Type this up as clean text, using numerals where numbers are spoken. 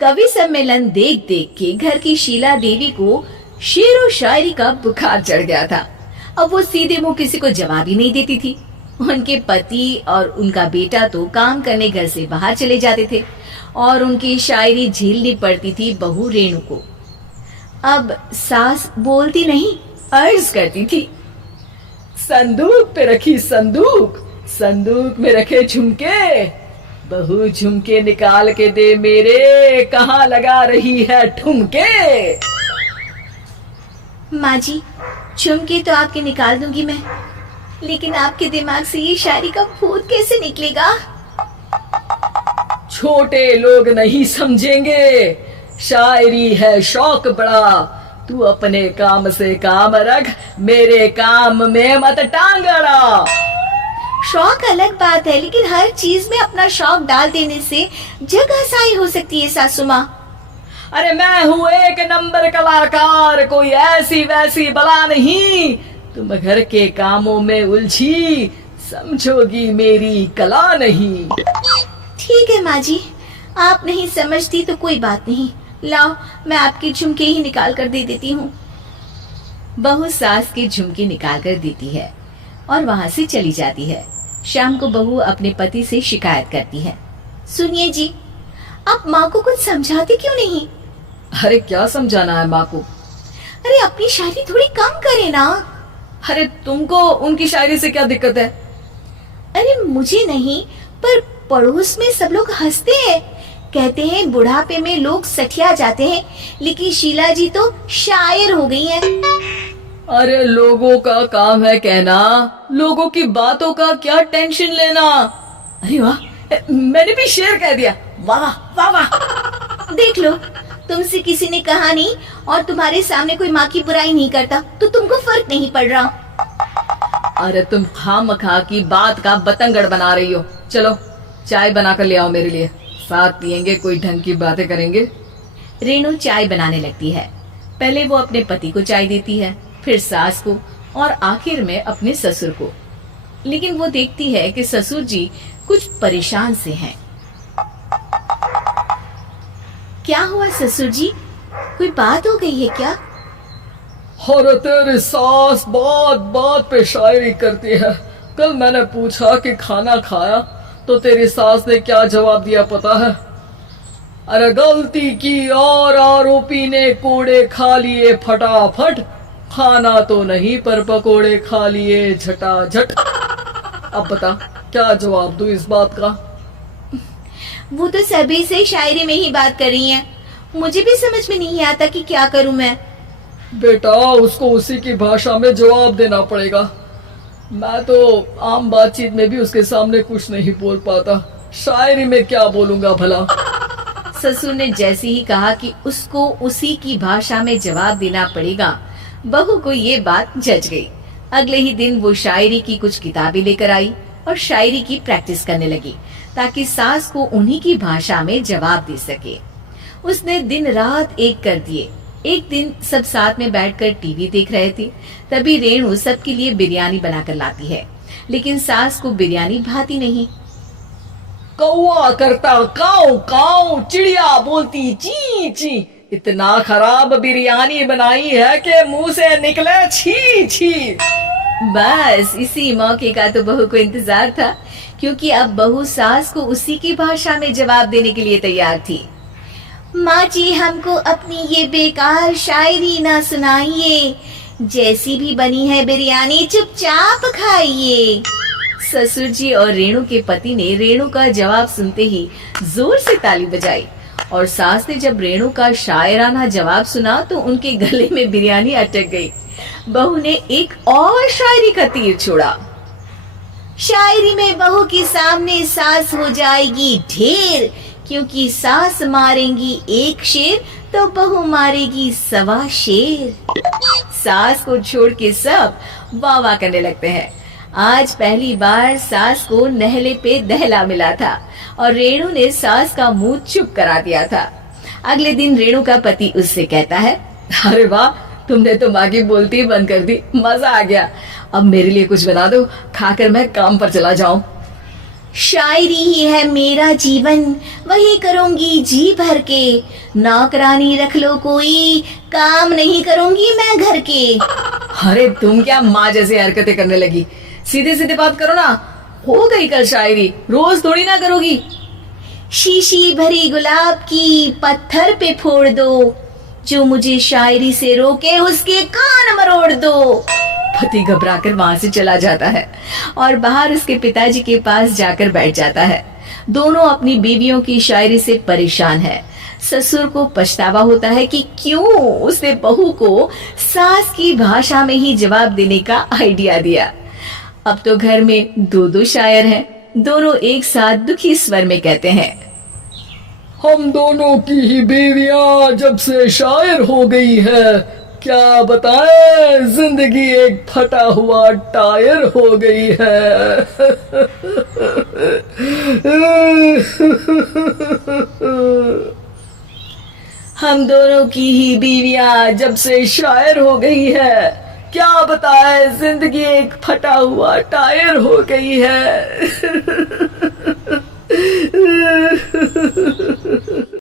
कवि सम्मेलन देख देख के घर की शीला देवी को शेर और शायरी का बुखार चढ़ गया था। अब वो सीधे मुंह किसी को जवाब ही नहीं देती थी। उनके पति और उनका बेटा तो काम करने घर से बाहर चले जाते थे और उनकी शायरी झेलनी पड़ती थी बहू रेणु को। अब सास बोलती नहीं, अर्ज करती थी, संदूक पे रखी संदूक, संदूक में रखे झुमके, बहू झुमके निकाल के दे मेरे, कहाँ लगा रही है ठुमके। माँ जी, झुमके तो आपके निकाल दूंगी मैं, लेकिन आपके दिमाग से ये शायरी का भूत कैसे निकलेगा? छोटे लोग नहीं समझेंगे, शायरी है शौक बड़ा, तू अपने काम से काम रख, मेरे काम में मत टांग अड़ा। शौक अलग बात है, लेकिन हर चीज में अपना शौक डाल देने से जग हंसाई हो सकती है सासू माँ। अरे मैं हूँ एक नंबर कलाकार, कोई ऐसी वैसी बला नहीं, तुम घर के कामों में उलझी, समझोगी मेरी कला नहीं। ठीक है माँ जी, आप नहीं समझती तो कोई बात नहीं, लाओ मैं आपके झुमके ही निकाल कर दे देती हूँ। बहू सास के झुमके निकाल कर देती है और वहाँ से चली जाती है। शाम को बहू अपने पति से शिकायत करती है, सुनिए जी, आप माँ को कुछ समझाते क्यों नहीं? अरे क्या समझाना है माँ को? अरे अपनी शायरी थोड़ी कम करे ना। अरे तुमको उनकी शायरी से क्या दिक्कत है? अरे मुझे नहीं, पर पड़ोस में सब लोग हंसते हैं, कहते हैं बुढ़ापे में लोग सठिया जाते हैं, लेकिन शीला जी तो शायर हो गई हैं। अरे लोगों का काम है कहना, लोगों की बातों का क्या टेंशन लेना। अरे वाह, मैंने भी शेर कह दिया, वाह वाह वाह। देख लो, तुमसे किसी ने कहा नहीं और तुम्हारे सामने कोई माँ की बुराई नहीं करता तो तुमको फर्क नहीं पड़ रहा। अरे तुम खामखा की बात का बतंगड़ बना रही हो। चलो चाय बना कर ले आओ मेरे लिए, साथ पियेंगे, कोई ढंग की बातें करेंगे। रेणु चाय बनाने लगती है। पहले वो अपने पति को चाय देती है, फिर सास को और आखिर में अपने ससुर को। लेकिन वो देखती है कि ससुर जी कुछ परेशान से हैं। क्या हुआ ससुर जी, कोई बात हो गई है क्या? अरे तेरी सास बात बात पे शायरी करती है। कल मैंने पूछा कि खाना खाया तो तेरी सास ने क्या जवाब दिया पता है? अरे गलती की और आरोपी ने कोड़े खा लिए फटाफट, खाना तो नहीं पर पकोड़े खा लिए झटाझट। अब बता क्या जवाब दूं इस बात का? वो तो सभी से शायरी में ही बात कर रही हैं, मुझे भी समझ में नहीं आता कि क्या करूं मैं। बेटा उसको उसी की भाषा में जवाब देना पड़ेगा। मैं तो आम बातचीत में भी उसके सामने कुछ नहीं बोल पाता, शायरी में क्या बोलूंगा भला। ससुर ने जैसे ही कहा कि उसको उसी की भाषा में जवाब देना पड़ेगा, बहू को ये बात जच गई। अगले ही दिन वो शायरी की कुछ किताबें लेकर आई और शायरी की प्रैक्टिस करने लगी ताकि सास को उन्हीं की भाषा में जवाब दे सके। उसने दिन रात एक कर दिए। एक दिन सब साथ में बैठकर टीवी देख रहे थे, तभी रेणु सबके लिए बिरयानी बनाकर लाती है, लेकिन सास को बिरयानी भाती नहीं। कौवा करता काऊ काऊ, चिड़िया बोलती ची ची, इतना खराब बिरयानी बनाई है कि मुंह से निकले छी छी। बस इसी मौके का तो बहू को इंतजार था, क्योंकि अब बहू सास को उसी की भाषा में जवाब देने के लिए तैयार थी। माँ जी, हमको अपनी ये बेकार शायरी ना सुनाइए, जैसी भी बनी है बिरयानी चुपचाप खाइए। ससुर जी और रेणु के पति ने रेणु का जवाब सुनते ही जोर से ताली बजाई और सास ने जब रेणु का शायराना जवाब सुना तो उनके गले में बिरयानी अटक गई। बहू ने एक और शायरी का तीर छोड़ा। शायरी में बहू के सामने सास हो जाएगी ढेर, क्योंकि सास मारेंगी एक शेर तो बहू मारेगी 1.25 शेर। सास को छोड़ के सब वाह वाह करने लगते हैं। आज पहली बार सास को नहले पे दहला मिला था और रेणु ने सास का मुंह चुप करा दिया था। अगले दिन रेणु का पति उससे कहता है, अरे वाह, तुमने तो माँ की बोलती बंद कर दी, मजा आ गया। अब मेरे लिए कुछ बना दो, खाकर मैं काम पर चला जाऊं। शायरी ही है मेरा जीवन, वही करूंगी जी भर के। नौकरानी रख लो कोई, काम नहीं करूंगी मैं घर के। अरे तुम क्या माँ जैसी हरकतें करने लगी? सीधे सीधे बात करो ना। हो गई कल शायरी, रोज थोड़ी ना करोगी। शीशी भरी गुलाब की पत्थर पे फोड़ दो, जो मुझे शायरी से रोके उसके कान मरोड़ दो। पति घबराकर वहां से चला जाता है और बाहर उसके पिताजी के पास जाकर बैठ जाता है। दोनों अपनी बीवियों की शायरी से परेशान है। ससुर को पछतावा होता है कि क्यों उसने बहू को सास की भाषा में ही जवाब देने का आइडिया दिया। अब तो घर में दो दो शायर हैं। दोनों एक साथ दुखी स्वर में कहते हैं, हम दोनों की ही बीवियां जब से शायर हो गई है, क्या बताएं, जिंदगी एक फटा हुआ टायर हो गई है। हम दोनों की ही बीवियां जब से शायर हो गई है, क्या बताए जिंदगी एक फटा हुआ टायर हो गई है।